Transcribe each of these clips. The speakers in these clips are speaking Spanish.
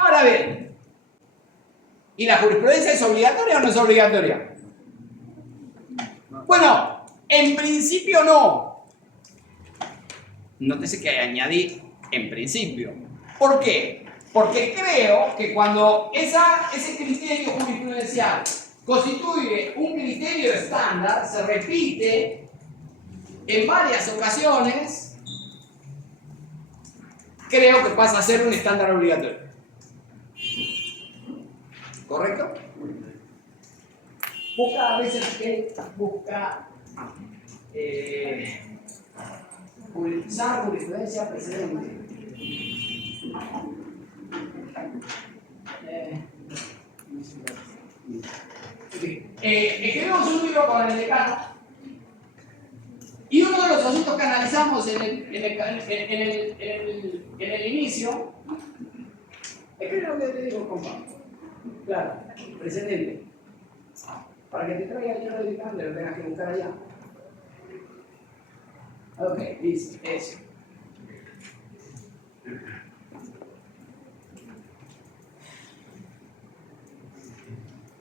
Ahora bien, ¿y la jurisprudencia es obligatoria o no es obligatoria? Bueno, en principio no. Nótese que añadí en principio. ¿Por qué? Porque creo que cuando ese criterio jurisprudencial constituye un criterio estándar, se repite en varias ocasiones, creo que pasa a ser un estándar obligatorio. ¿Correcto? Busca a veces que busca usar jurisprudencia precedente. Escribimos un libro con el decano y uno de los asuntos que analizamos en el inicio, escribe lo que te digo, compa. Claro, precedente. Para que te traiga el libro del decano, lo tengas que buscar allá. Ok, listo, eso.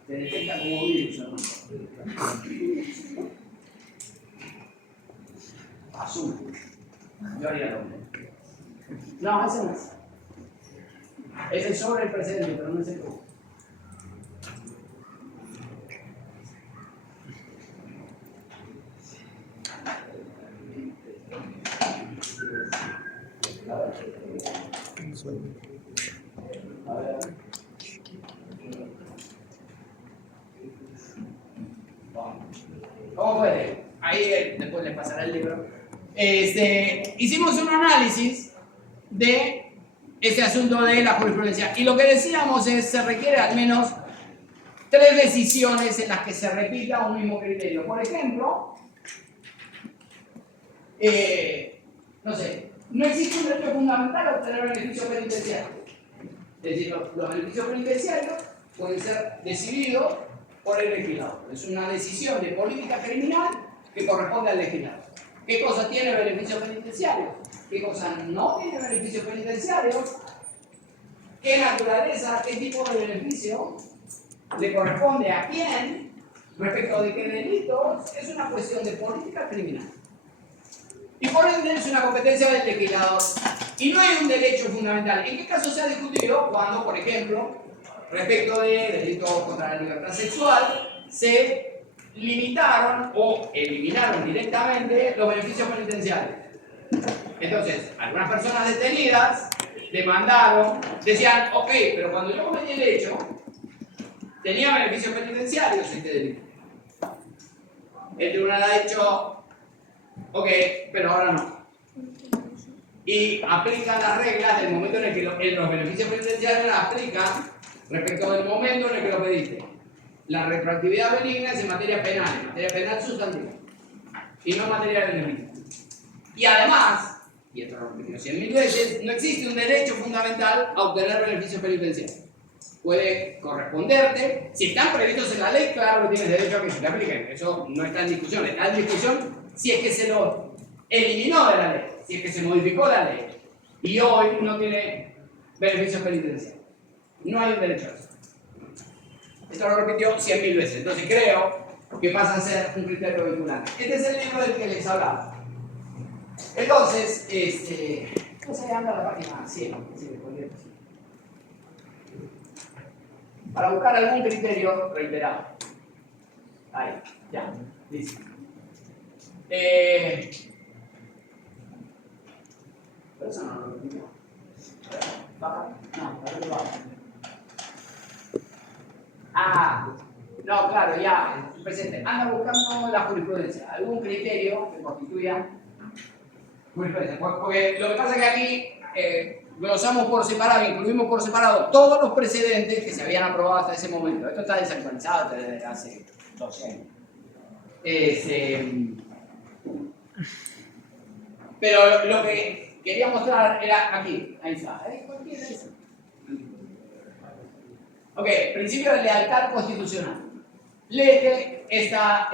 Se detecta como virus, hermano. Azul. Yo haría lo mismo. No, ese no es. Es el sobre el presente, pero no es el cómo. A ver. ¿Cómo fue? Ahí después les pasará el libro. Hicimos un análisis de ese asunto de la jurisprudencia y lo que decíamos es se requiere al menos 3 decisiones en las que se repita un mismo criterio. Por ejemplo, no sé, no existe un derecho fundamental a obtener beneficios penitenciarios. Es decir, los beneficios penitenciarios pueden ser decididos por el legislador. Es una decisión de política criminal que corresponde al legislador. ¿Qué cosa tiene beneficios penitenciarios? ¿Qué cosa no tiene beneficios penitenciarios? ¿Qué naturaleza, qué tipo de beneficio le corresponde a quién? Respecto de qué delitos, es una cuestión de política criminal. Y por ende es una competencia del legislador. Y no hay un derecho fundamental. ¿En qué caso se ha discutido? Cuando, por ejemplo, respecto de delitos contra la libertad sexual, se limitaron o eliminaron directamente los beneficios penitenciarios. Entonces, algunas personas detenidas demandaron, decían, ok, pero cuando yo cometí el hecho, tenía beneficios penitenciarios este delito. El tribunal ha dicho, ok, pero ahora no. Y aplican las reglas del momento en el que los beneficios penitenciarios las aplican respecto del momento en el que lo pediste. La retroactividad benigna es en materia penal sustantiva, y no en materia de beneficio. Y además, y esto lo repetido 100.000 veces, no existe un derecho fundamental a obtener beneficios penitenciarios. Puede corresponderte, si están previstos en la ley, claro que tienes derecho a que se te apliquen. Eso no está en discusión. Está en discusión si es que se lo eliminó de la ley, si es que se modificó la ley y hoy no tiene beneficios penitenciarios. No hay un derecho a eso. Esto lo repitió 100.000 veces. Entonces creo que pasa a ser un criterio vinculante. Este es el libro del que les hablaba. Entonces, ¿cómo se llama la página 100? Para buscar algún criterio reiterado. Ahí, ya, listo. Pero eso no lo repitió. ¿Baja? No, para que baja. Ah, no, claro, ya, presente. Anda buscando la jurisprudencia, algún criterio que constituya jurisprudencia. Porque lo que pasa es que aquí glosamos por separado, incluimos por separado todos los precedentes que se habían aprobado hasta ese momento. Esto está desactualizado desde hace 12 años. Pero lo que quería mostrar era aquí, ahí está. Cualquiera de eso. Ok, principio de lealtad constitucional. Léete esta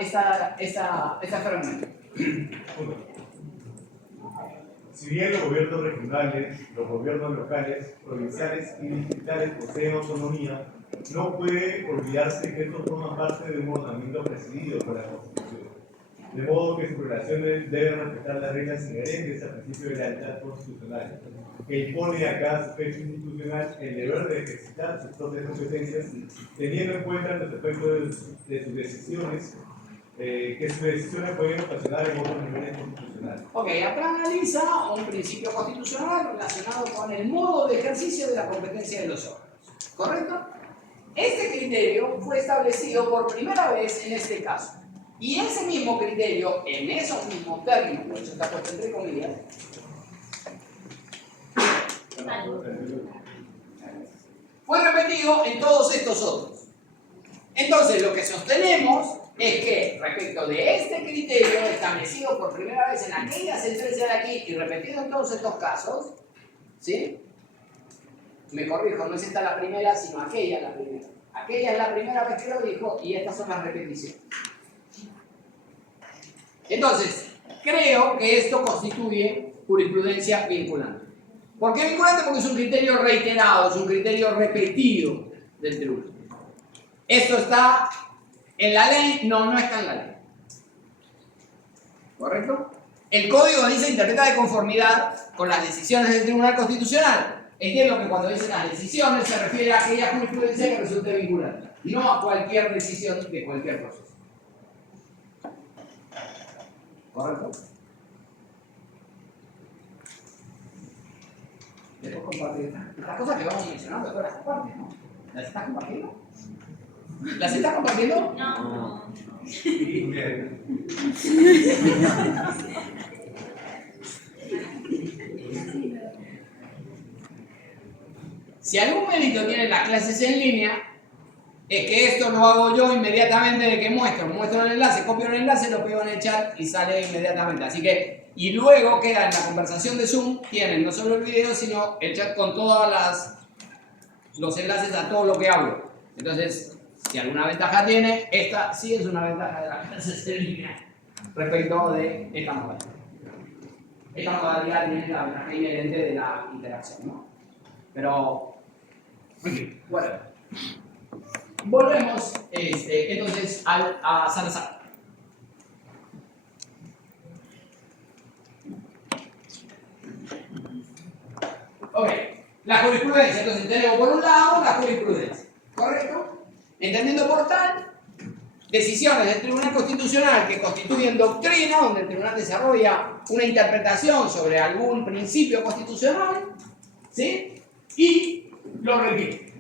fragmento. si bien los gobiernos regionales, los gobiernos locales, provinciales y distritales poseen autonomía, no puede olvidarse que estos forman parte de un ordenamiento presidido por la Constitución, de modo que sus relaciones deben respetar las reglas inherentes al principio de lealtad constitucional, que impone a cada sujeto institucional el deber de ejercitar sus propias competencias, teniendo en cuenta los efectos de sus decisiones, que sus decisiones pueden ocasionar en otros niveles constitucionales. Ok, acá analiza un principio constitucional relacionado con el modo de ejercicio de la competencia de los órganos. ¿Correcto? Este criterio fue establecido por primera vez en este caso. Y ese mismo criterio, en esos mismos términos, por eso está puesto entre comillas, fue repetido en todos estos otros. Entonces, lo que sostenemos es que respecto de este criterio establecido por primera vez en aquella sentencia de aquí y repetido en todos estos casos, ¿sí? Me corrijo, no es esta la primera, sino aquella la primera. Aquella es la primera vez que lo dijo y estas son las repeticiones. Entonces, creo que esto constituye jurisprudencia vinculante. ¿Por qué vinculante? Porque es un criterio reiterado, es un criterio repetido del tribunal. ¿Esto está en la ley? No, no está en la ley. ¿Correcto? El código dice interpreta de conformidad con las decisiones del Tribunal Constitucional. Entiendo que cuando dice las decisiones se refiere a aquella jurisprudencia que resulte vinculante, no a cualquier decisión de cualquier proceso. ¿Correcto? Debo compartir estas cosas que vamos mencionando, todas las partes, ¿no? ¿Las estás compartiendo? ¿Las estás compartiendo? No. Si algún mérito tienen las clases en línea, es que esto lo hago yo inmediatamente de que muestro el enlace, copio el enlace, lo pego en el chat y sale inmediatamente. Así que, y luego queda en la conversación de Zoom, tienen no solo el video, sino el chat con todos los enlaces a todo lo que hablo. Entonces, si alguna ventaja tiene, esta sí es una ventaja de las clases en línea respecto de esta modalidad. Esta modalidad tiene la ventaja inherente de la interacción, ¿no? Pero, bueno, volvemos entonces a Salazar. Ok, la jurisprudencia, entonces tenemos por un lado la jurisprudencia, ¿correcto? Entendiendo por tal, decisiones del Tribunal Constitucional que constituyen doctrina, donde el Tribunal desarrolla una interpretación sobre algún principio constitucional, ¿sí? Y lo repite.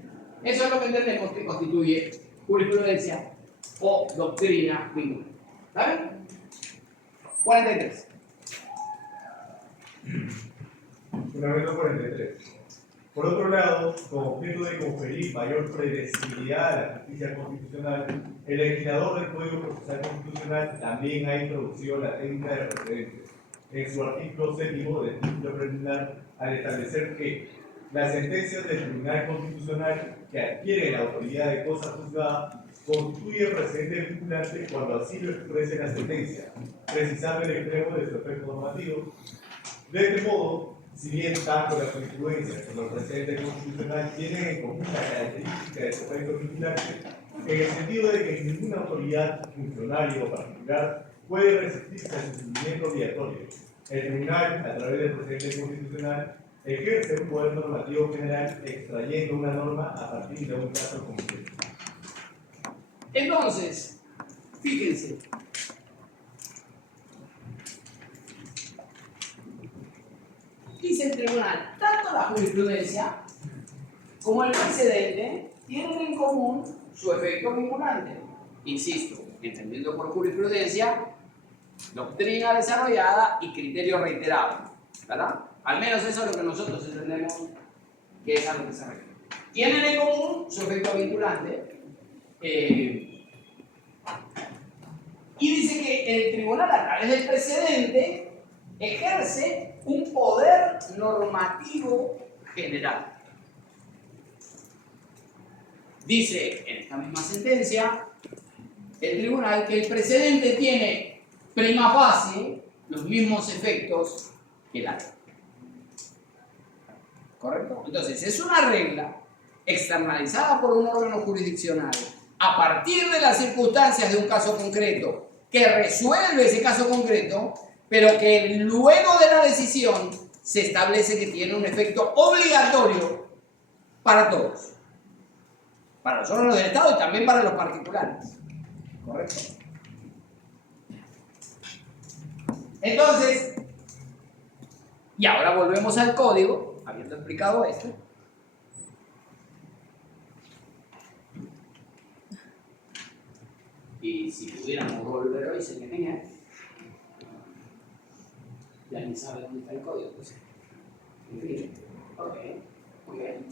Eso es lo que entendemos que constituye jurisprudencia o doctrina vinculante. ¿Está bien? 43. Fundamento 43. Por otro lado, con objeto de conferir mayor predecibilidad a la justicia constitucional, el legislador del Código Procesal Constitucional también ha introducido la técnica de precedentes en su artículo 7º del título preliminar al establecer que las sentencias del Tribunal Constitucional que adquieren la autoridad de cosa juzgada constituyen precedente vinculante cuando así lo exprese la sentencia, precisando el extremo de su efecto normativo. De este modo, si bien tanto la jurisprudencia como el precedente constitucional tienen en común la característica de su efecto vinculante, en el sentido de que ninguna autoridad, funcionario o particular puede resistirse a su cumplimiento obligatorio, el tribunal, a través del precedente constitucional, ejerce un poder normativo general extrayendo una norma a partir de un caso concreto. Entonces, fíjense. Dice el tribunal, tanto la jurisprudencia como el precedente tienen en común su efecto vinculante. Insisto, entendiendo por jurisprudencia, doctrina desarrollada y criterio reiterado, ¿verdad? Al menos eso es lo que nosotros entendemos que es algo que se refiere. Tienen en común su efecto vinculante y dice que el tribunal a través del precedente ejerce un poder normativo general. Dice en esta misma sentencia el tribunal que el precedente tiene prima facie los mismos efectos que la ley. ¿Correcto? Entonces, es una regla externalizada por un órgano jurisdiccional a partir de las circunstancias de un caso concreto que resuelve ese caso concreto, pero que luego de la decisión se establece que tiene un efecto obligatorio para todos, para los órganos del Estado y también para los particulares. ¿Correcto? Entonces, y ahora volvemos al código, habiendo explicado esto. Y si pudiéramos volver hoy, sería genial. Ya ni sabe dónde está el código, pues. En fin. Ok. Muy bien.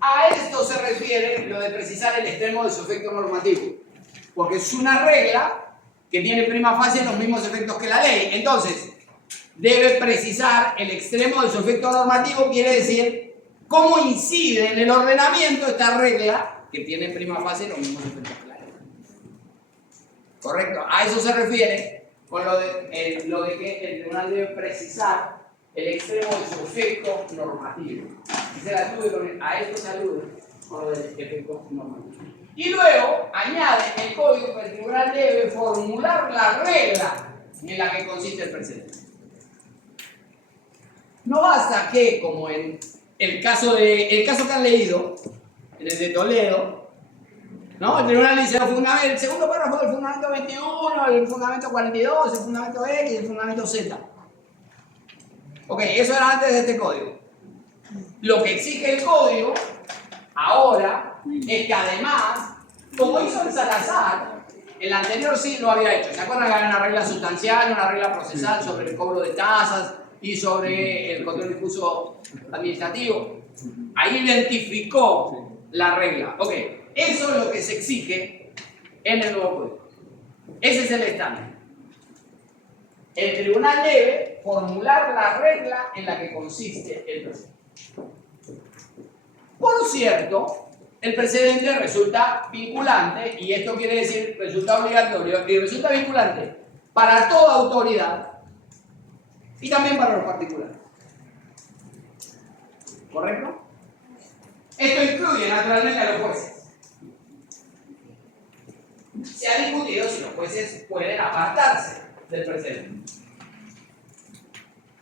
A esto se refiere lo de precisar el extremo de su efecto normativo. Porque es una regla que tiene prima facie los mismos efectos que la ley. Entonces, debe precisar el extremo de su efecto normativo, quiere decir cómo incide en el ordenamiento esta regla que tiene prima facie los mismos efectos que la ley. ¿Correcto? A eso se refiere con lo de que el tribunal debe precisar el extremo de su efecto normativo. A esto se alude con lo del efecto normativo. Y luego añade en el código que el tribunal debe formular la regla en la que consiste el precedente. No basta que, como en el caso que han leído, en el de Toledo, ¿no? El tribunal dice el segundo párrafo del fundamento 21, el fundamento 42, el fundamento X y el fundamento Z. Ok, eso era antes de este código. Lo que exige el código ahora es que además, como hizo el Salazar, el anterior sí lo había hecho. ¿Se acuerdan que había una regla sustancial, una regla procesal sobre el cobro de tasas y sobre el control difuso administrativo? Ahí identificó la regla. Ok, eso es lo que se exige en el nuevo código. Ese es el estándar. El tribunal debe formular la regla en la que consiste el precedente. Por cierto, el precedente resulta vinculante, y esto quiere decir resulta obligatorio, y resulta vinculante para toda autoridad y también para los particulares. ¿Correcto? Esto incluye naturalmente a los jueces. Se ha discutido si los jueces pueden apartarse del precedente,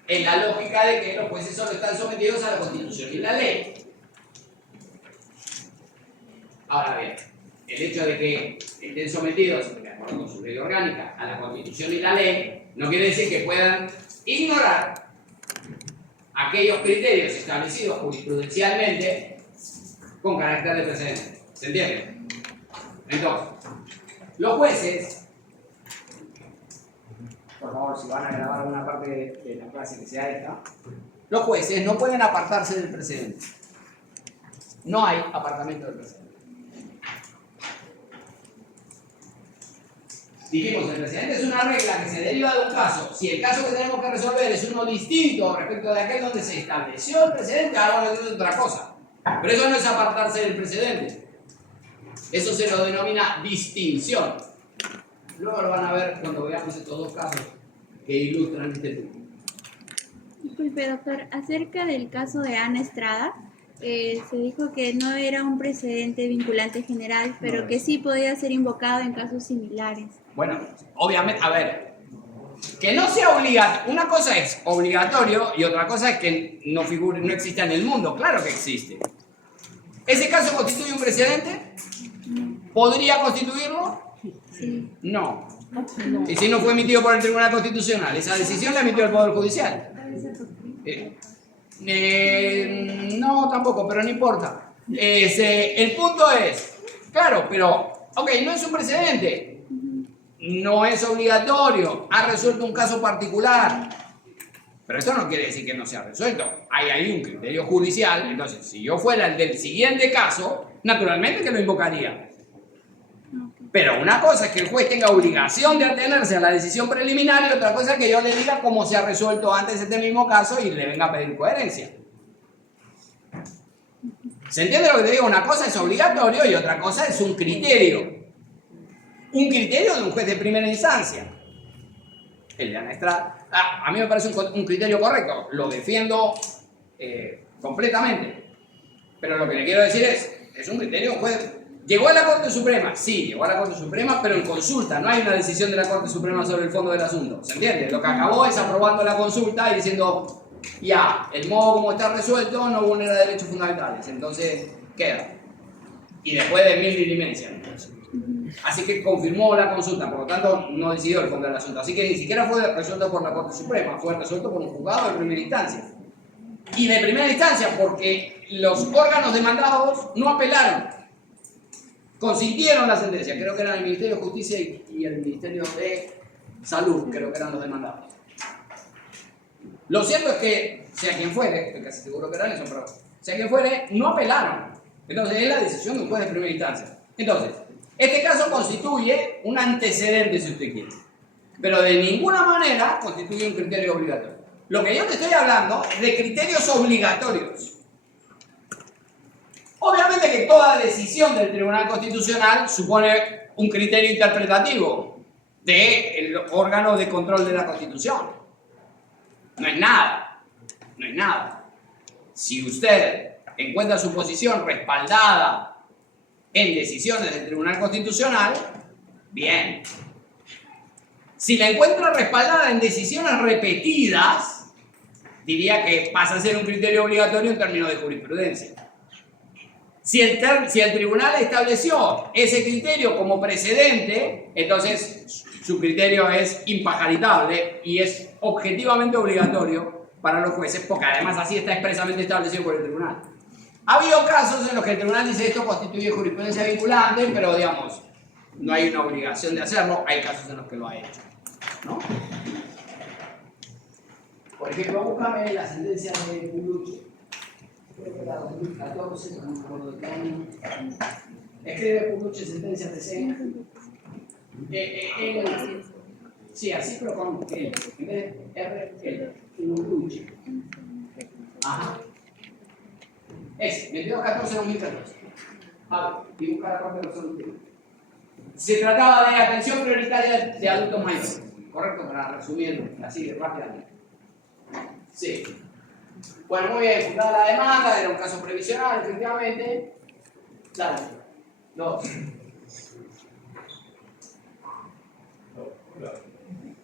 en la lógica de que los jueces solo están sometidos a la Constitución y la ley. Ahora bien, el hecho de que estén sometidos, de acuerdo con su ley orgánica, a la Constitución y la ley, no quiere decir que puedan ignorar aquellos criterios establecidos jurisprudencialmente con carácter de precedente. ¿Se entiende? Entonces, los jueces, por favor, si van a grabar una parte de la clase que sea esta, los jueces no pueden apartarse del precedente. No hay apartamiento del precedente. Dijimos, el precedente es una regla que se deriva de un caso. Si el caso que tenemos que resolver es uno distinto respecto de aquel donde se estableció el precedente, ahora es otra cosa. Pero eso no es apartarse del precedente. Eso se lo denomina distinción. Luego lo van a ver cuando veamos estos dos casos que ilustran este punto. Disculpe, doctor, acerca del caso de Ana Estrada, se dijo que no era un precedente vinculante general, pero No, que sí podía ser invocado en casos similares. Bueno, obviamente, a ver, que no sea obligatorio, una cosa es obligatorio y otra cosa es que no figure, no exista en el mundo. Claro que existe. ¿Ese caso constituye un precedente? ¿Podría constituirlo? Sí. No. Y si no fue emitido por el Tribunal Constitucional, esa decisión la emitió el Poder Judicial. No, tampoco, pero no importa. El punto es, claro, pero, ok, no es un precedente, no es obligatorio, ha resuelto un caso particular, pero esto no quiere decir que no sea resuelto. Hay un criterio judicial, entonces, si yo fuera el del siguiente caso, naturalmente que lo invocaría. Pero una cosa es que el juez tenga obligación de atenerse a la decisión preliminar y otra cosa es que yo le diga cómo se ha resuelto antes este mismo caso y le venga a pedir coherencia. ¿Se entiende lo que te digo? Una cosa es obligatorio y otra cosa es un criterio. Un criterio de un juez de primera instancia. El de Ana Estrada. A mí me parece un criterio correcto. Lo defiendo completamente. Pero lo que le quiero decir es un criterio, ¿llegó a la Corte Suprema? Sí, llegó a la Corte Suprema, pero en consulta, no hay una decisión de la Corte Suprema sobre el fondo del asunto, ¿se entiende? Lo que acabó es aprobando la consulta y diciendo, ya, el modo como está resuelto no vulnera derechos fundamentales, entonces queda. Y después de mil diligencias. Así que confirmó la consulta, por lo tanto no decidió el fondo del asunto. Así que ni siquiera fue resuelto por la Corte Suprema, fue resuelto por un juzgado de primera instancia. Y de primera instancia porque los órganos demandados no apelaron, consintieron la sentencia. Creo que eran el Ministerio de Justicia y el Ministerio de Salud, creo que eran los demandados. Lo cierto es que, sea quien fuere, estoy casi seguro que eran eso, pero sea quien fuere, no apelaron. Entonces es la decisión de un juez de primera instancia. Entonces, este caso constituye un antecedente, si usted quiere, pero de ninguna manera constituye un criterio obligatorio. Lo que yo te estoy hablando es de criterios obligatorios. Obviamente que toda decisión del Tribunal Constitucional supone un criterio interpretativo del órgano de control de la Constitución. No es nada, no es nada. Si usted encuentra su posición respaldada en decisiones del Tribunal Constitucional, bien. Si la encuentra respaldada en decisiones repetidas, diría que pasa a ser un criterio obligatorio en términos de jurisprudencia. Si el tribunal estableció ese criterio como precedente, entonces su criterio es impajaritable y es objetivamente obligatorio para los jueces, porque además así está expresamente establecido por el tribunal. Ha habido casos en los que el tribunal dice esto constituye jurisprudencia vinculante, pero digamos, no hay una obligación de hacerlo, hay casos en los que lo ha hecho, ¿no? Por ejemplo, búscame la sentencia de Pulucci. Creo que era 2014, no me acuerdo de qué año. Escribe Pulucci sentencia TC. Sí, así, pero con L. En vez de R, L. Pulucci. Ajá. Es 2214-2014. A ver, y buscar la parte resolutiva. Se trataba de atención prioritaria de adultos mayores. Correcto, para resumirlo así rápidamente. Sí. Bueno, muy bien, fundada la demanda, era un caso previsional, efectivamente. Dale. Dos.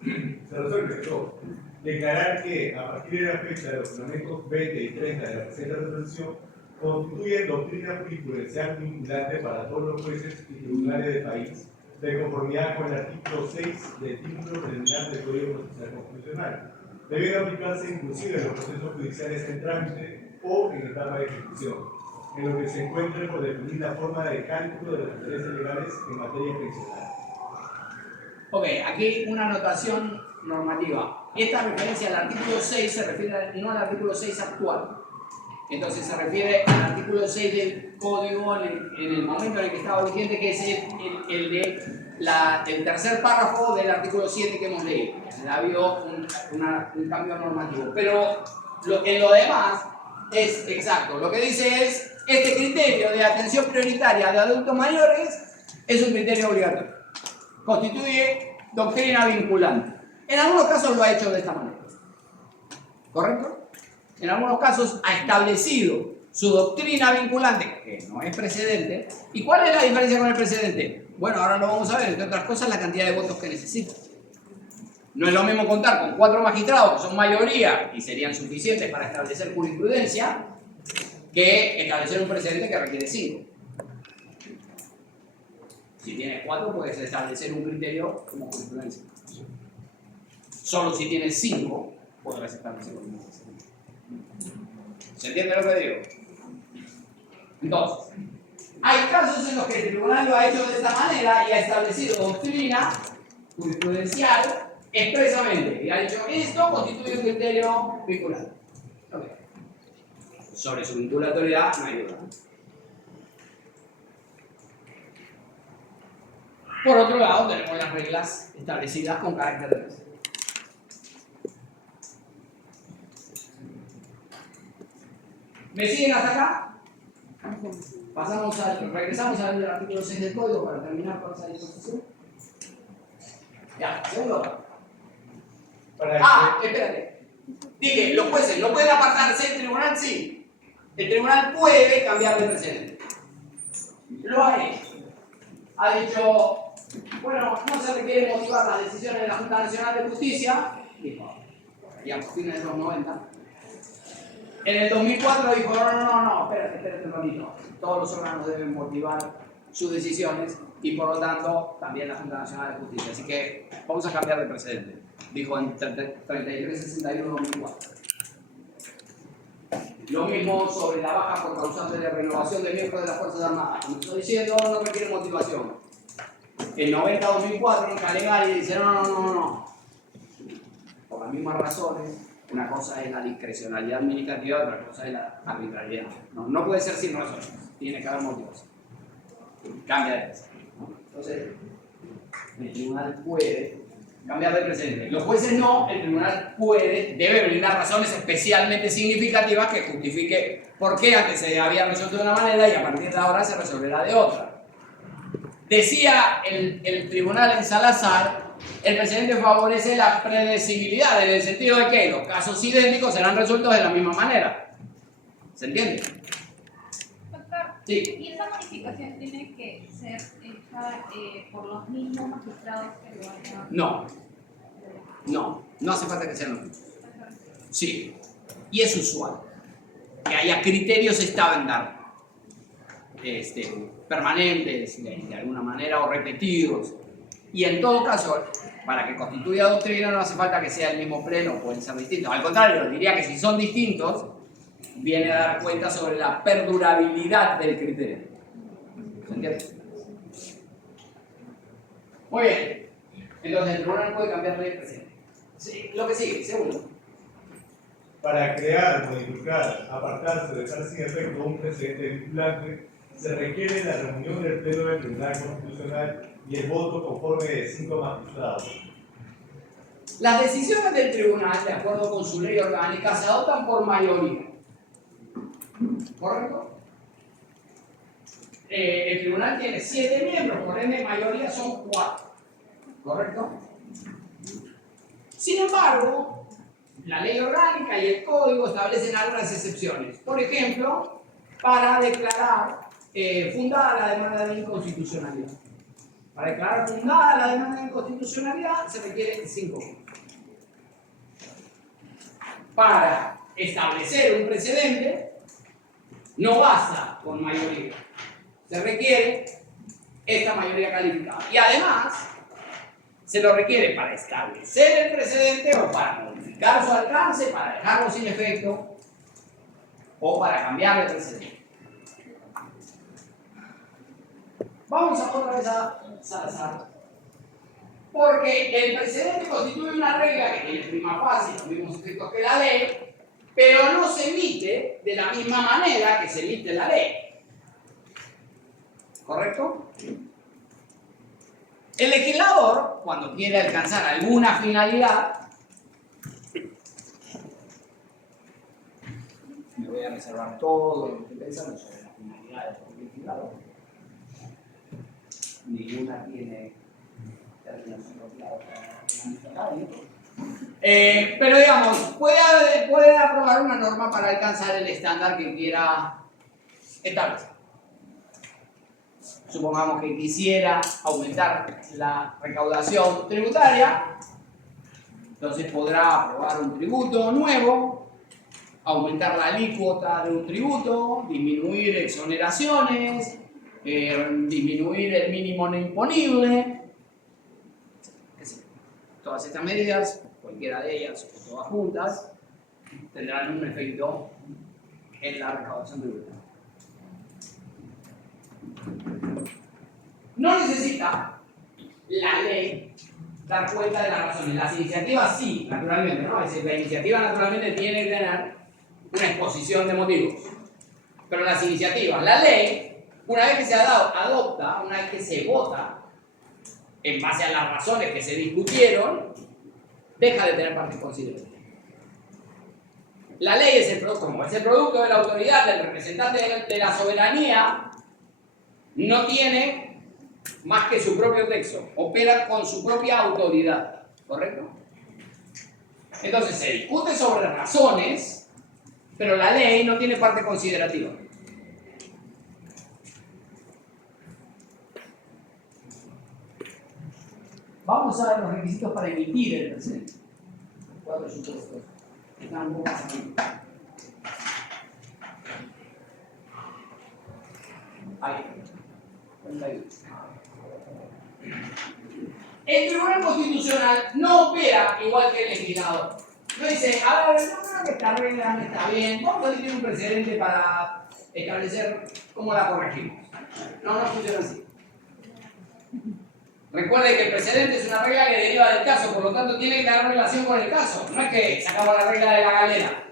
Se resuelve todo. Declarar que, a partir de la fecha de los fundamentos 20 y 30 de la presente resolución, constituyen doctrina jurisprudencial vinculante para todos los jueces y tribunales del país, de conformidad con el artículo 6 del título preliminar del Código Procesal Constitucional, debiendo aplicarse inclusive en los procesos judiciales en trámite o en etapa de ejecución, en lo que se encuentre por definir la forma de cálculo de las diferencias legales en materia pensional. Ok, aquí una anotación normativa. Esta referencia al artículo 6 se refiere no al artículo 6 actual. Entonces se refiere al artículo 6 del Código en el momento en el que estaba vigente, que es el tercer párrafo del artículo 7 que hemos leído. Ha habido un cambio normativo. Pero en lo demás es exacto. Lo que dice es, este criterio de atención prioritaria de adultos mayores es un criterio obligatorio. Constituye doctrina vinculante. En algunos casos lo ha hecho de esta manera. ¿Correcto? En algunos casos ha establecido su doctrina vinculante, que no es precedente. ¿Y cuál es la diferencia con el precedente? Bueno, ahora lo vamos a ver, entre otras cosas, la cantidad de votos que necesita. No es lo mismo contar con 4 magistrados, que son mayoría y serían suficientes para establecer jurisprudencia, que establecer un precedente que requiere 5. Si tienes 4, puedes establecer un criterio como jurisprudencia. Solo si tienes 5, podrás establecerlo como precedente. ¿Se entiende lo que digo? Entonces, hay casos en los que el tribunal lo ha hecho de esta manera y ha establecido doctrina jurisprudencial expresamente. Y ha dicho, esto constituye un criterio vinculante. Okay. Sobre su vinculatoriedad no hay duda. Por otro lado, tenemos las reglas establecidas con carácter de precedente. ¿Me siguen hasta acá? Regresamos al artículo 6 del código para terminar con esa disposición. Ya, segundo. Espérate. Dije, los jueces no pueden apartarse, el tribunal sí. El tribunal puede cambiar de precedente. Lo ha hecho. Ha dicho, bueno, no se requiere motivar las decisiones de la Junta Nacional de Justicia. Dijo, ya a fines de los 90. En el 2004 dijo, no, espérate un ratito. Todos los órganos deben motivar sus decisiones y por lo tanto también la Junta Nacional de Justicia. Así que vamos a cambiar de precedente. Dijo en 3361-2004. Lo mismo sobre la baja por causante de renovación de miembros de las Fuerzas Armadas. Como estoy diciendo, no requiere motivación. En 90-2004 en Calegari dice no. Por las mismas razones, una cosa es la discrecionalidad administrativa, otra cosa es la arbitrariedad. No puede ser sin razones, tiene que haber motivación. Cambia de precedente. Entonces, el tribunal puede cambiar de precedente. Los jueces no, el tribunal debe brindar razones especialmente significativas que justifique por qué antes se había resuelto de una manera y a partir de ahora se resolverá de otra. Decía el tribunal en Salazar, el precedente favorece la predecibilidad en el sentido de que los casos idénticos serán resueltos de la misma manera. ¿Se entiende? Doctor, Sí. ¿y esa modificación tiene que ser hecha por los mismos magistrados que lo hayan? No hace falta que sean los mismos. Sí, y es usual que haya criterios estándar, permanentes de alguna manera o repetidos. Y en todo caso, para que constituya doctrina no hace falta que sea el mismo pleno, pueden ser distintos. Al contrario, diría que si son distintos, viene a dar cuenta sobre la perdurabilidad del criterio. ¿Se entiende? Muy bien. Entonces el tribunal puede cambiar de precedente. Sí, lo que sigue, segundo. Para crear, modificar, apartarse o dejar sin efecto un precedente vinculante, se requiere la reunión del Pleno del Tribunal Constitucional y el voto conforme de 5 magistrados. Las decisiones del tribunal, de acuerdo con su ley orgánica, se adoptan por mayoría. ¿Correcto? El tribunal tiene 7 miembros, por ende mayoría son 4. ¿Correcto? Sin embargo, la ley orgánica y el código establecen algunas excepciones. Por ejemplo, para declarar fundada la demanda de inconstitucionalidad. Para declarar fundada la demanda de inconstitucionalidad se requiere 5 votos. Para establecer un precedente no basta con mayoría. Se requiere esta mayoría calificada. Y además, se lo requiere para establecer el precedente o para modificar su alcance, para dejarlo sin efecto o para cambiar el precedente. Vamos otra vez a Salazar. Porque el precedente constituye una regla que tiene prima facie los mismos efectos que la ley, pero no se emite de la misma manera que se emite la ley. ¿Correcto? El legislador, cuando quiere alcanzar alguna finalidad, me voy a reservar todo lo que estoy pensando sobre las finalidades del legislador. Ninguna tiene términos apropiados para la pero digamos, puede aprobar una norma para alcanzar el estándar que quiera establecer. Supongamos que quisiera aumentar la recaudación tributaria, entonces podrá aprobar un tributo nuevo, aumentar la alícuota de un tributo, disminuir exoneraciones, disminuir el mínimo no imponible. Todas estas medidas, cualquiera de ellas o todas juntas, tendrán un efecto en la recaudación tributaria. No necesita la ley dar cuenta de las razones. Las iniciativas sí, naturalmente, ¿no? Es decir, la iniciativa naturalmente tiene que tener una exposición de motivos. Pero las iniciativas, la ley, una vez que se adopta, una vez que se vota, en base a las razones que se discutieron, deja de tener parte considerable. La ley es el producto de la autoridad del representante de la soberanía, no tiene más que su propio texto, opera con su propia autoridad, ¿correcto? Entonces se discute sobre razones, pero la ley no tiene parte considerativa. Vamos a ver los requisitos para emitir el precedente. 4 supuestos. Están un poco más aquí. Ahí. 41. El Tribunal Constitucional no opera igual que el legislador. No dice, a ver, yo creo que esta regla no está bien, vamos a tener un precedente para establecer cómo la corregimos. No, no funciona así. Recuerde que el precedente es una regla que deriva del caso, por lo tanto tiene que tener relación con el caso. No es que sacamos la regla de la galera.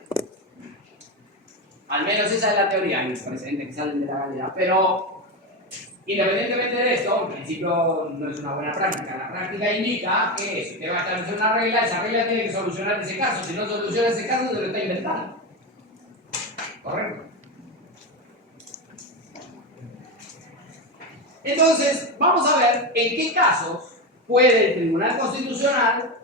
Al menos esa es la teoría, hay precedentes que salen de la galera. Pero, independientemente de esto, en principio no es una buena práctica. La práctica indica que si usted va a establecer una regla, esa regla tiene que solucionar ese caso. Si no soluciona ese caso, se lo está inventando. ¿Correcto? Entonces, vamos a ver en qué casos puede el Tribunal Constitucional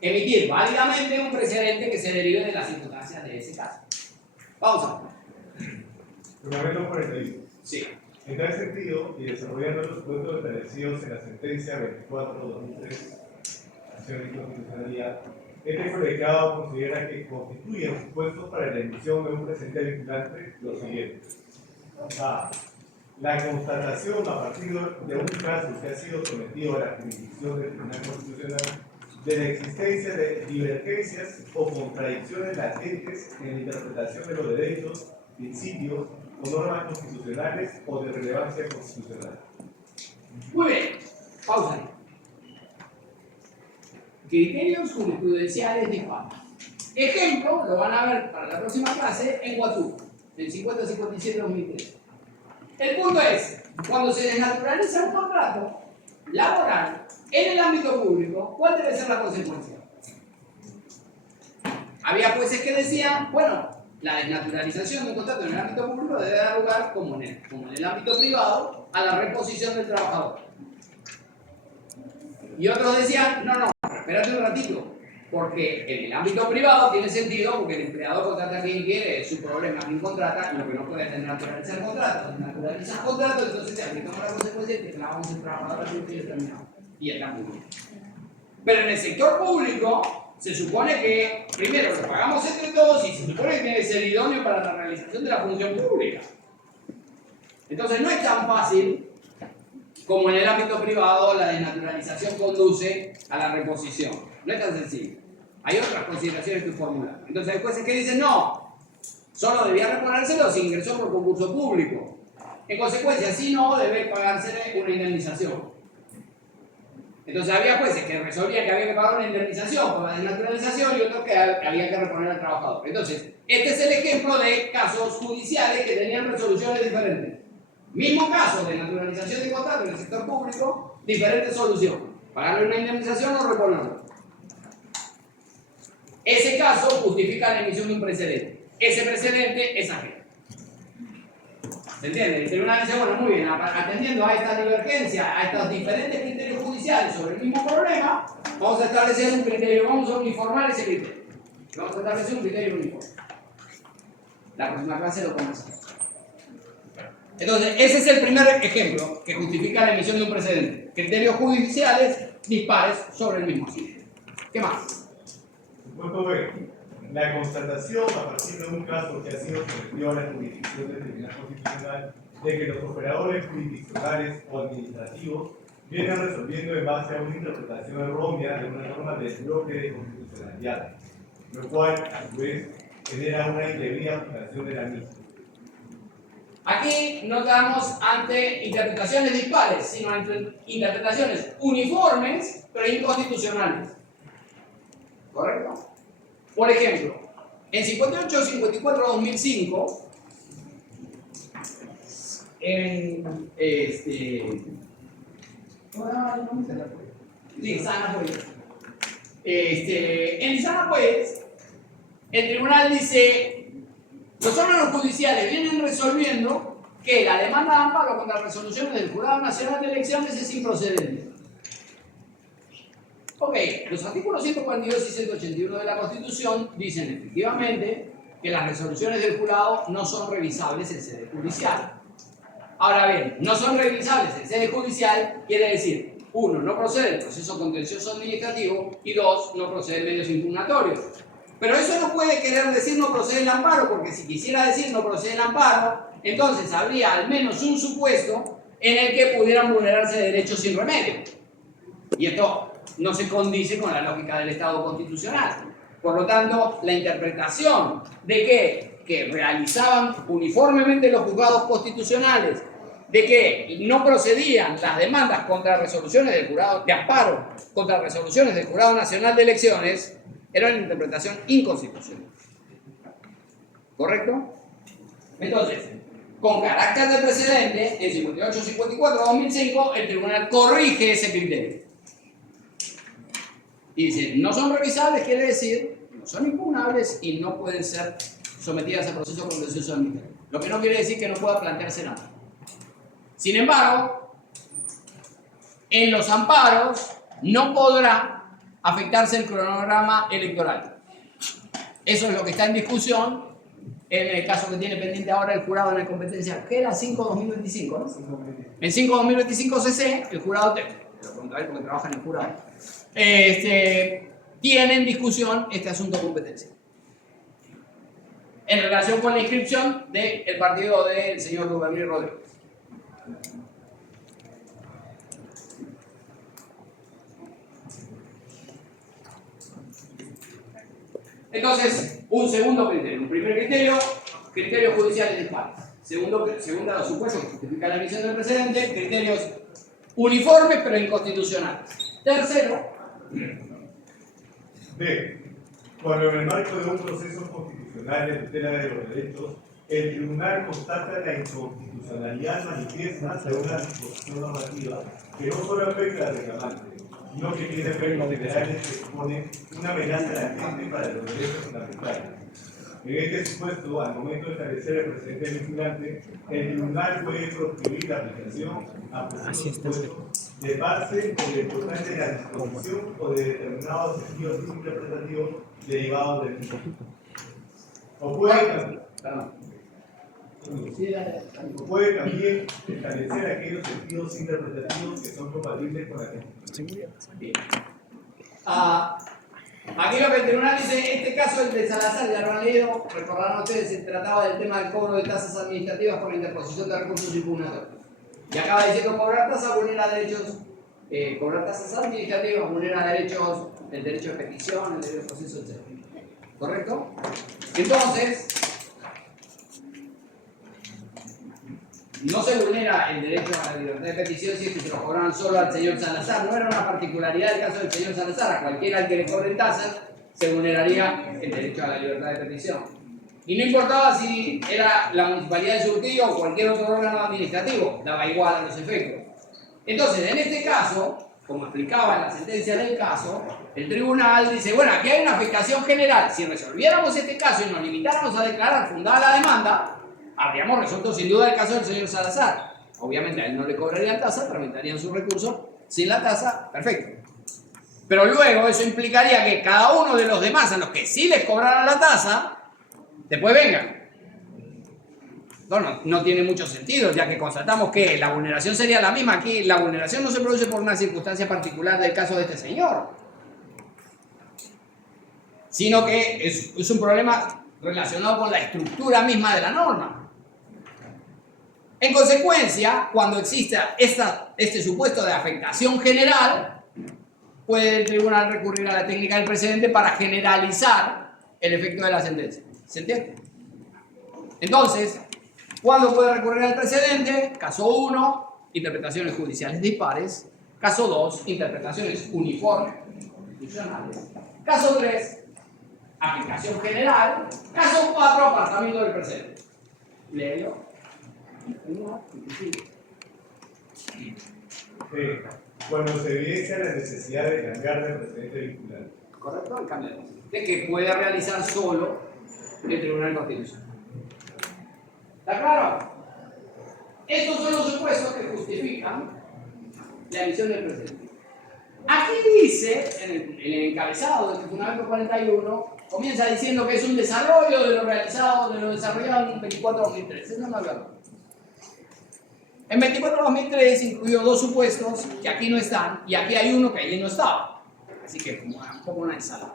emitir válidamente un precedente que se derive de las circunstancias de ese caso. Vamos a ver. Fundamento 41. Sí. En tal sentido, y desarrollando los puntos establecidos en la sentencia 24/2003, acción de inconstitucionalidad, este colegiado considera que constituyen supuestos para la emisión de un precedente vinculante los siguientes. A. La constatación a partir de un caso que ha sido sometido a la jurisdicción del Tribunal Constitucional de la existencia de divergencias o contradicciones latentes en la interpretación de los derechos, principios o normas constitucionales o de relevancia constitucional. Muy bien. Pausa ahí. Criterios jurisprudenciales de Juan. Ejemplo, lo van a ver para la próxima clase en Guatú, del 50-57-2003. El punto es, cuando se desnaturaliza un contrato laboral en el ámbito público, ¿cuál debe ser la consecuencia? Había jueces que decían, bueno, la desnaturalización de un contrato en el ámbito público debe dar lugar, como en el ámbito privado, a la reposición del trabajador. Y otros decían, no, espérate un ratito, porque en el ámbito privado tiene sentido porque el empleador contrata a quien quiere, es su problema, quien contrata, y lo que no puede es desnaturalizar contratos. Desnaturalizar contratos, entonces te aplicamos la consecuencia y te clavamos el trabajador a tiempo determinado. Y está muy bien. Pero en el sector público se supone que, primero, lo pagamos entre todos y se supone que tiene que ser idóneo para la realización de la función pública. Entonces no es tan fácil como en el ámbito privado la desnaturalización conduce a la reposición. No es tan sencillo. Hay otras consideraciones que formular. Entonces hay jueces que dicen no, solo debía reponérselo si ingresó por concurso público. En consecuencia, si no, debe pagársele una indemnización. Entonces había jueces que resolvían que había que pagar una indemnización por la desnaturalización y otros que había que reponer al trabajador. Entonces, este es el ejemplo de casos judiciales que tenían resoluciones diferentes. Mismo caso de naturalización de contrato en el sector público, diferente solución. Pagarle una indemnización o reponerlo. Ese caso justifica la emisión de un precedente. Ese precedente es ajeno. ¿Se entiende? El tribunal dice, bueno, muy bien, atendiendo a esta divergencia, a estos diferentes criterios judiciales sobre el mismo problema, vamos a establecer un criterio, vamos a uniformar ese criterio. Vamos a establecer un criterio uniforme. La próxima clase lo conversamos. Entonces, ese es el primer ejemplo que justifica la emisión de un precedente. Criterios judiciales dispares sobre el mismo asunto. ¿Qué más? Punto B. La constatación a partir de un caso que ha sido sometido a la jurisdicción del Tribunal Constitucional de que los operadores jurisdiccionales o administrativos vienen resolviendo en base a una interpretación errónea de una norma del bloque de constitucionalidad, lo cual, a su vez, genera una indebida aplicación de la misma. Aquí no estamos ante interpretaciones dispares, sino ante interpretaciones uniformes, pero inconstitucionales. ¿Correcto? Por ejemplo, en 58-54-2005, en Sana Pues. En Sana Pues, el tribunal dice, los órganos judiciales vienen resolviendo que la demanda de amparo contra resoluciones del Jurado Nacional de Elecciones es improcedente. Ok, los artículos 142 y 181 de la Constitución dicen efectivamente que las resoluciones del jurado no son revisables en sede judicial. Ahora bien, no son revisables en sede judicial quiere decir, uno, no procede el proceso contencioso administrativo y dos, no proceden medios impugnatorios. Pero eso no puede querer decir no procede el amparo, porque si quisiera decir no procede el amparo, entonces habría al menos un supuesto en el que pudieran vulnerarse derechos sin remedio. Y esto no se condice con la lógica del Estado constitucional. Por lo tanto, la interpretación de que realizaban uniformemente los juzgados constitucionales, de que no procedían las demandas contra resoluciones del jurado de amparo, contra resoluciones del Jurado Nacional de Elecciones, era una interpretación inconstitucional. ¿Correcto? Entonces, con carácter de precedente, en 58-54-2005, el tribunal corrige ese criterio. Y dice, no son revisables, quiere decir, no son impugnables y no pueden ser sometidas a proceso contencioso administrativo. Lo que no quiere decir que no pueda plantearse nada. Sin embargo, en los amparos no podrá afectarse el cronograma electoral. Eso es lo que está en discusión en el caso que tiene pendiente ahora el jurado en la competencia, que era 5-2025, ¿no? En 5-2025 CC, el jurado, lo preguntaré porque trabaja en el jurado, tiene en discusión este asunto de competencia. En relación con la inscripción del partido del señor Duvernay Rodríguez. Entonces, un segundo criterio. Un primer criterio, criterios judiciales dispares. Segundo supuesto que justifica la emisión del precedente, criterios uniformes pero inconstitucionales. Tercero, B. Cuando en el marco de un proceso constitucional de tutela de los derechos, el tribunal constata la inconstitucionalidad manifiesta de una disposición normativa que no solo afecta al reclamante, sino que tiene efectos generales que suponen una amenaza latente para los derechos fundamentales. En este supuesto, al momento de establecer el precedente vinculante, el tribunal puede proscribir la aplicación a procesos de base o de importancia de la disposición o de determinados sentidos interpretativos derivados del mismo. O puede también establecer aquellos sentidos interpretativos que son compatibles con la Constitución. Aquí lo que el tribunal dice, este caso el de Salazar, ya lo han leído, recordarán ustedes, se trataba del tema del cobro de tasas administrativas por la interposición de recursos impugnatorios. Y acaba diciendo cobrar tasas vulnera derechos, cobrar tasas administrativas vulnera derechos, el derecho de petición, el derecho de proceso, etc. ¿Correcto? Entonces, no se vulnera el derecho a la libertad de petición si es que se lo cobraban solo al señor Salazar. No era una particularidad del caso del señor Salazar. A cualquiera al que le cobren tasas se vulneraría el derecho a la libertad de petición. Y no importaba si era la municipalidad de Surquillo o cualquier otro órgano administrativo, daba igual a los efectos. Entonces, en este caso, como explicaba en la sentencia del caso, el tribunal dice, bueno, aquí hay una afectación general. Si resolviéramos este caso y nos limitáramos a declarar fundada la demanda, habríamos resuelto sin duda el caso del señor Salazar. Obviamente a él no le cobrarían tasa, tramitarían su recurso sin la tasa, perfecto. Pero luego eso implicaría que cada uno de los demás a los que sí les cobraran la tasa, después vengan. No tiene mucho sentido, ya que constatamos que la vulneración sería la misma. Aquí la vulneración no se produce por una circunstancia particular del caso de este señor, sino que es un problema relacionado con la estructura misma de la norma. En consecuencia, cuando exista este supuesto de afectación general, puede el tribunal recurrir a la técnica del precedente para generalizar el efecto de la sentencia. ¿Se entiende? Entonces, ¿cuándo puede recurrir al precedente? Caso 1, interpretaciones judiciales dispares. Caso 2, interpretaciones uniformes constitucionales. Caso 3, aplicación general. Caso 4, apartamiento del precedente. Léelo. Cuando se evidencia la necesidad de cambiar de precedente vinculante. ¿Correcto? El cambio de que puede realizar solo el Tribunal Constitucional. ¿Está claro? Estos son los supuestos que justifican la emisión del precedente. Aquí dice, en el encabezado del fundamento 41, comienza diciendo que es un desarrollo de lo realizado, de lo desarrollado en 24-2003. Eso no me hablaba. En 24-2003 incluyó dos supuestos que aquí no están, y aquí hay uno que allí no estaba. Así que como un poco una ensalada.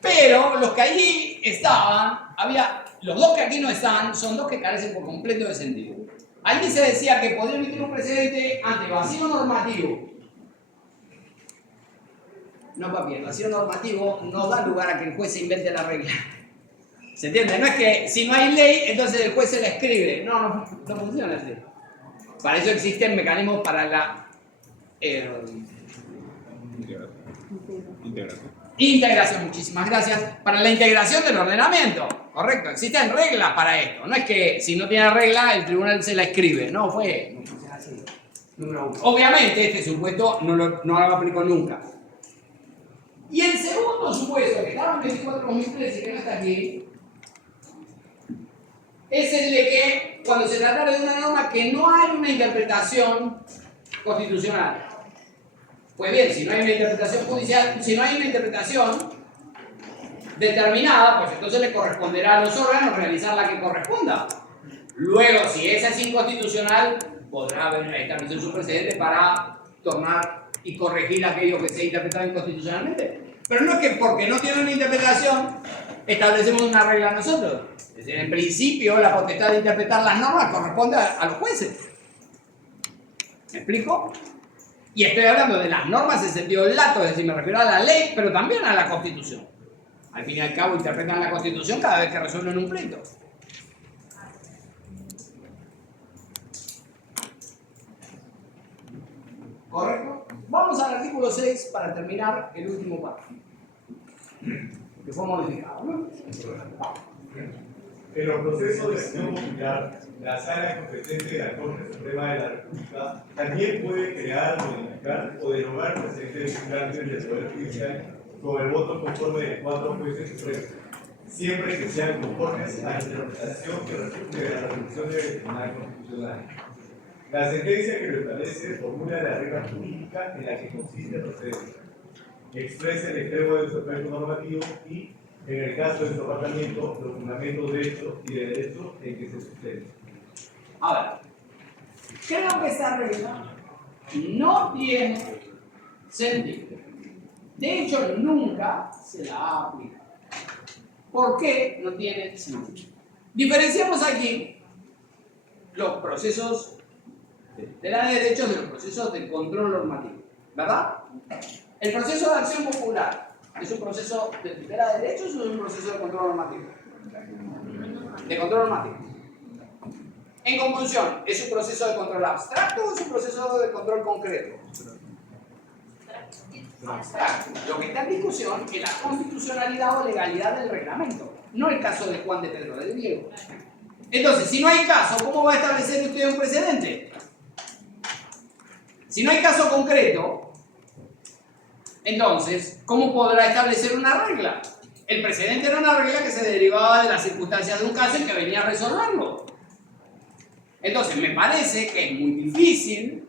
Pero los que allí estaban, los dos que aquí no están, son dos que carecen por completo de sentido. Allí se decía que podía emitir un precedente ante vacío normativo. No, papi, el vacío normativo no da lugar a que el juez se invente la regla. ¿Se entiende? No es que si no hay ley, entonces el juez se la escribe. No funciona así. Para eso existen mecanismos para la integración. Muchísimas gracias. Para la integración del ordenamiento. Correcto. Existen reglas para esto. No es que si no tiene regla, el tribunal se la escribe. No funciona así. Número uno. Obviamente, este supuesto no lo aplico nunca. Y el segundo supuesto, que estaba en 24-2013 y que no está aquí, es el de que cuando se tratara de una norma que no hay una interpretación constitucional. Pues bien, si no hay una interpretación judicial, si no hay una interpretación determinada, pues entonces le corresponderá a los órganos realizar la que corresponda. Luego, si esa es inconstitucional, podrá establecer su precedente para tornar y corregir aquello que se ha interpretado inconstitucionalmente. Pero no es que porque no tiene una interpretación establecemos una regla nosotros. Es decir, en principio la potestad de interpretar las normas corresponde a los jueces. ¿Me explico? Y estoy hablando de las normas en sentido lato, es decir, me refiero a la ley, pero también a la Constitución. Al fin y al cabo interpretan la Constitución cada vez que resuelven un pleito. ¿Correcto? Vamos al artículo 6 para terminar el último párrafo, que fue modificado, ¿no? En los procesos de acción popular, la sala competente de la Corte Suprema de la República también puede crear, modificar o derogar precedentes vinculantes del Poder Judicial con el voto conforme de 4 jueces supremos, siempre que sean conformes a la interpretación que resulte de la resolución del Tribunal Constitucional. La sentencia que lo establece formula la regla jurídica en la que consiste el procedimiento, expresa el extremo de su efecto normativo y, en el caso de su apartamiento, los fundamentos de hecho y de derecho en que se sustenta. A ver, creo que esta regla no tiene sentido. De hecho, nunca se la ha aplicado. ¿Por qué no tiene sentido? Diferenciamos aquí los procesos de tutela de derechos de los procesos de control normativo, ¿verdad? El proceso de acción popular es un proceso de tutela de derechos o es un proceso de control normativo. De control normativo. En conclusión, ¿es un proceso de control abstracto o es un proceso de control concreto? Abstracto. Lo que está en discusión es la constitucionalidad o legalidad del reglamento, no el caso de Juan de Pedro del Diego. Entonces, si no hay caso, ¿cómo va a establecer usted un precedente? Si no hay caso concreto, entonces, ¿cómo podrá establecer una regla? El precedente era una regla que se derivaba de las circunstancias de un caso y que venía a resolverlo. Entonces, me parece que es muy difícil,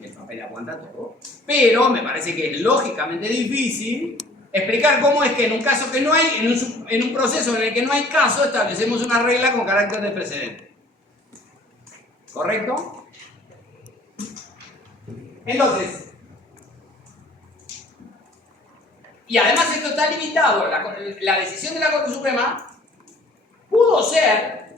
el papel aguanta todo, pero me parece que es lógicamente difícil explicar cómo es que en un caso que no hay, en un proceso en el que no hay caso, establecemos una regla con carácter de precedente. ¿Correcto? Entonces, y además esto está limitado, la decisión de la Corte Suprema pudo ser,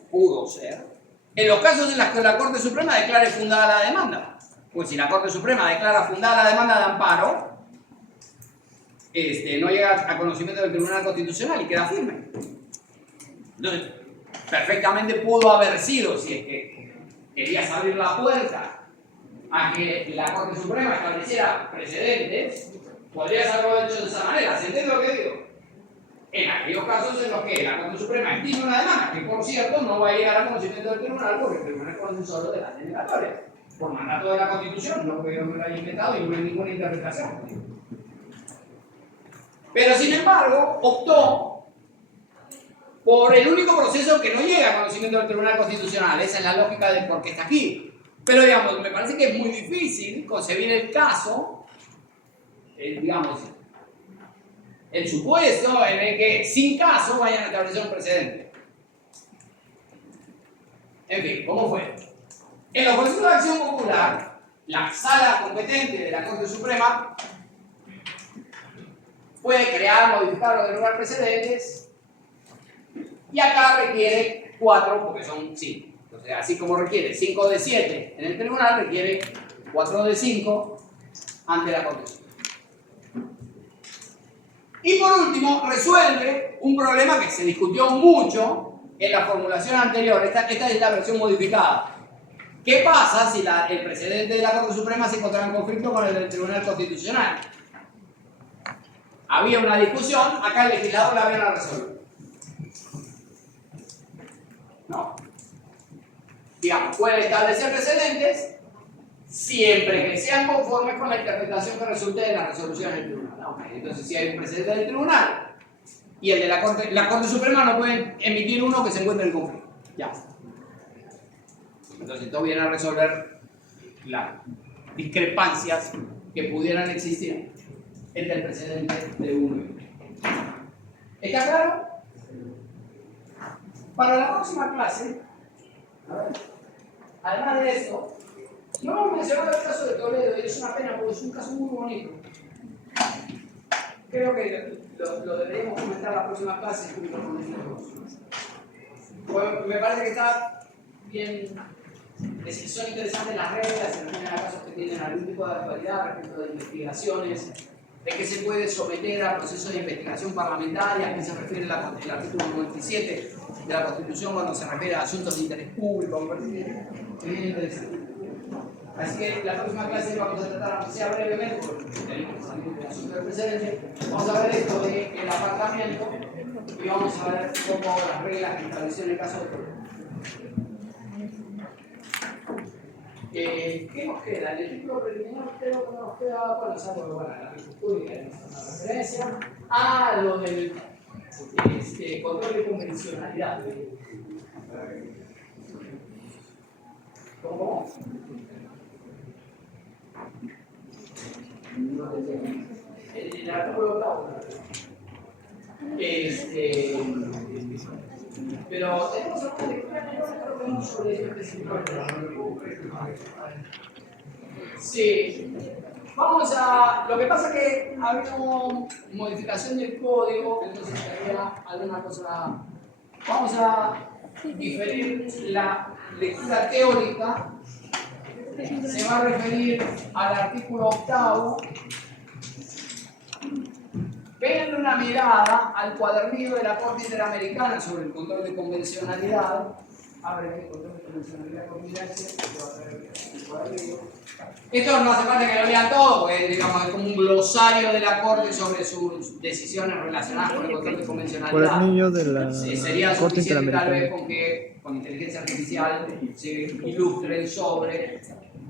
en los casos en los que la Corte Suprema declare fundada la demanda. Pues si la Corte Suprema declara fundada la demanda de amparo, no llega a conocimiento del Tribunal Constitucional y queda firme. Entonces, perfectamente pudo haber sido, si es que querías abrir la puerta a que la Corte Suprema estableciera precedentes, podrías haberlo hecho de esa manera. ¿Se entiende lo que digo? En aquellos casos en los que la Corte Suprema extiende una demanda, que por cierto no va a llegar a conocimiento del Tribunal porque el Tribunal conoce solo de las denegatorias, por mandato de la Constitución, no porque yo me lo haya inventado y no hay ninguna interpretación. Pero sin embargo, optó por el único proceso que no llega a conocimiento del Tribunal Constitucional. Esa es la lógica de por qué está aquí. Pero digamos, me parece que es muy difícil concebir el caso, digamos, el supuesto en el que sin caso vayan a establecer un precedente. En fin, ¿cómo fue? En los procesos de acción popular, la sala competente de la Corte Suprema puede crear, modificar o derogar precedentes, y acá requiere 4 porque son 5. O sea, así como requiere 5 de 7 en el tribunal, requiere 4 de 5 ante la Corte Suprema. Y por último, resuelve un problema que se discutió mucho en la formulación anterior. Esta es la versión modificada. ¿Qué pasa si el precedente de la Corte Suprema se encontraba en conflicto con el del Tribunal Constitucional? Había una discusión, acá el legislador la viene a resolver. ¿No? Digamos, puede establecer precedentes siempre que sean conformes con la interpretación que resulte de la resolución del tribunal. Okay. Entonces, si hay un precedente del tribunal y el de la Corte Suprema no puede emitir uno que se encuentre en conflicto. Ya. Entonces, esto viene a resolver las discrepancias que pudieran existir entre el precedente de uno y otro. ¿Está claro? Para la próxima clase, además de esto, no hemos mencionado el caso de Toledo y es una pena porque es un caso muy bonito. Creo que lo deberíamos comentar la próxima clase junto con el me parece que está bien, son interesantes las reglas, se refieren a casos que tienen algún tipo de actualidad respecto de investigaciones, de qué se puede someter a procesos de investigación parlamentaria, a qué se refiere el artículo 97 de la Constitución cuando se refiere a asuntos de interés público. Me parece que es bien interesante. Así que la próxima clase vamos a tratar, aunque sea brevemente, porque tenemos el asunto del precedente, vamos a ver esto del apartamiento y vamos a ver un poco las reglas que estableció en el caso de Toledo. ¿Qué nos queda? En el título preliminar creo que nos queda, bueno, salvo la República, una referencia a lo del control de convencionalidad. ¿Cómo? El artículo octavo. Pero tenemos alguna lectura creo que no sobre esto específicamente. Sí. Vamos a. Lo que pasa es que ha habido modificación del código, entonces había alguna cosa. Vamos a diferir la lectura teórica. Se va a referir al artículo octavo. Peguen una mirada al cuadernillo de la Corte Interamericana sobre el control de convencionalidad. Abre el control de convencionalidad con mirarse, se va a traer el cuadernillo. Esto no hace falta que lo lean todo, porque digamos, es como un glosario de la Corte sobre sus decisiones relacionadas con el control de convencionalidad. Cuadernillo de la Sería Corte suficiente tal vez Interamericana. con que con inteligencia artificial se ilustren sobre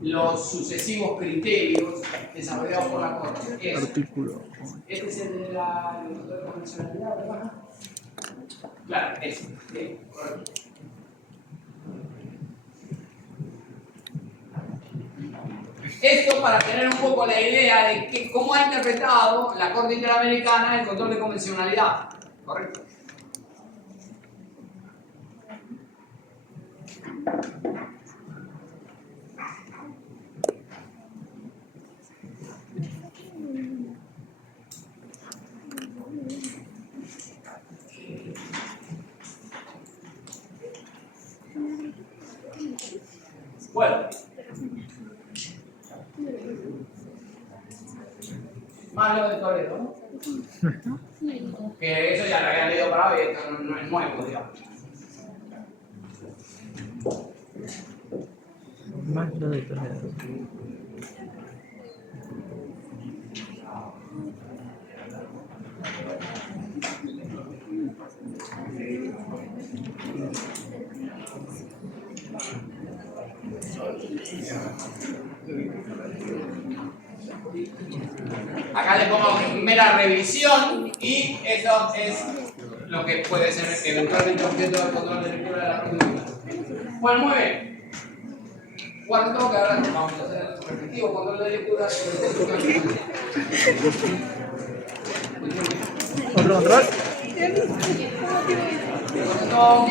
los sucesivos criterios desarrollados por la Corte. Artículo. Este es el de la convencionalidad, ¿verdad? Claro, ese. Bien, correcto. Esto para tener un poco la idea de cómo ha interpretado la Corte Interamericana el control de convencionalidad. ¿Correcto? Bueno. Más lo de Toledo, ¿no? Que eso ya lo habían leído para hoy, esto no es nuevo, digamos. Más lo de Toledo. Acá le pongo mera revisión y eso es lo que puede ser eventualmente objeto del control de lectura de la Corte. Bueno, muy bien. Cuando tengo que hablar, vamos a hacer el respectivo control de lectura sobre el texto. ¿Otro control? Cuando